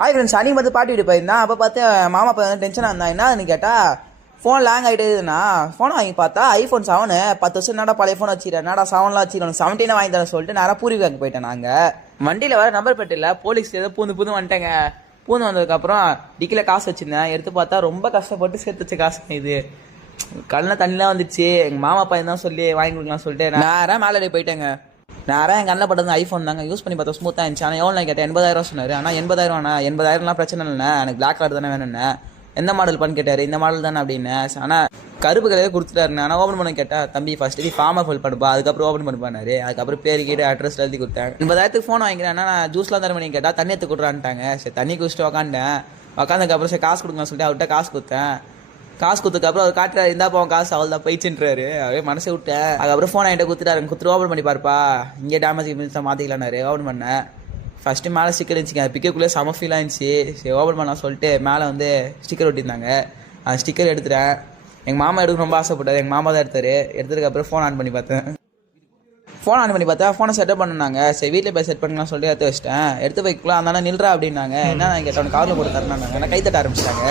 Hi friends, அன்றைக்கி பார்த்து பாட்டி வீட்டு போயிருந்தான். அப்போ பார்த்து மாமா அப்போ டென்ஷனாக இருந்தான். என்னன்னு கேட்டால் ஃபோன் லேங் ஆகிட்டுதுண்ணா. ஃபோனை வாங்கி பார்த்தா ஐஃபோன் 7 10 வருஷம் என்னடா பழைய ஃபோன் வச்சுக்கிறேன், என்னடா 7 வச்சுக்கிறோம், 17 வாங்கி தரேன் சொல்லிட்டு நேராக பூர்வீகாக்கு போயிட்டேன். நாங்கள் வண்டியில் வர நம்பர் பிளேட் இல்லை, போலீஸ் ஏதோ பூந்து வந்துட்டேங்க. பூந்து வந்ததுக்கப்புறம் டிக்கில் காசு வச்சுருந்தேன். எடுத்து பார்த்தா ரொம்ப கஷ்டப்பட்டு சேர்த்து வச்ச காசு இது. கண்ணில் தண்ணிலாம் வந்துச்சு. எங்கள் மாமா பையன் தான் சொல்லி வாங்கி கொடுக்கலாம் சொல்லிட்டு நேராக மேலே போயிட்டேங்க. நேராக எங்கள் கண்ணில் பட்டது ஐஃபோன் தாங்க. யூஸ் பண்ணி பார்த்தா ஸ்மூத்தாக இருந்துச்சு. ஆனால் எவ்வளோ கேட்டேன், 80,000 சொன்னார். ஆனால் 80,000 பிரச்சனை இல்லைண்ணே, எனக்கு பிளாக் கலர் தானே வேணும்ண்ணே. எந்த மாடல் பண்ணு கேட்டார். இந்த மாடல் தானே அப்படின்னு. ஆனால் கருப்பு கலரே கொடுத்துட்டாருண்ணே. ஆனால் ஓப்பன் பண்ண கேட்டால் தம்பி ஃபஸ்ட்டு ஃபார்மை ஃபில் பண்ணுப்பா, அதுக்கப்புறம் ஓப்பன் பண்ணிப்பாரு. அதுக்கப்புறம் பேர் கீழே அட்ரஸ் எழுதி கொடுத்தேன். 80,000 ஃபோன் வாங்கிக்கிறேன். ஆனால் நான் ஜூஸ்லாம் தர பண்ணி கேட்டால் தண்ணி எடுத்து கொடுறான்ட்டாங்க. சரி தண்ணி குடிச்சிட்டு உக்காண்டேன். உக்காந்ததுக்கப்புறம் சரி காசு கொடுங்கன்னு சொல்லிட்டு அவர்கிட்ட காசு கொடுத்தேன். காசு கொடுத்ததுக்கப்புறம் அவர் காட்டுறாரு, இருந்தா போவோம் காசு அவள் தான் போயிடுச்சுன்றாரு. அப்படியே மனசை விட்டேன். அதுக்கப்புறம் ஃபோன் என்கிட்ட கொடுத்துட்டு ஓப்பன் பண்ணி பார்ப்பா, இங்கே டேமேஜ் மாற்றிக்கலான்னாரு. ஓப்பன் பண்ணேன். ஃபஸ்ட்டு மேலே ஸ்டிக்கர் இருந்துச்சுங்க. பிக்கக்குள்ளே செம ஃபீலாக இருந்துச்சு. சரி ஓப்பன் பண்ணலாம் சொல்லிட்டு மேலே வந்து ஸ்டிக்கர் ஒட்டியிருந்தாங்க. அந்த ஸ்டிக்கர் எடுத்துட்டேன். எங்கள் மாமா எடுக்க ரொம்ப ஆசைப்பட்டார். எங்கள் மாமா தான் எடுத்ததுக்கப்புறம் ஃபோன் ஆன் பண்ணி பார்த்தேன். ஃபோனை செட்டப் பண்ணாங்க. சரி வீட்டில் போய் செட் பண்ணலாம் சொல்லிட்டு எடுத்து வச்சிட்டேன். எடுத்து வைக்கலாம், அதனால நில்றா அப்படின்னாங்க. என்ன கேட்டவனுக்கு காரில் போட்டு தரேன்னாங்க. ஏன்னா கை தட்ட ஆரம்பிச்சிட்டாங்க.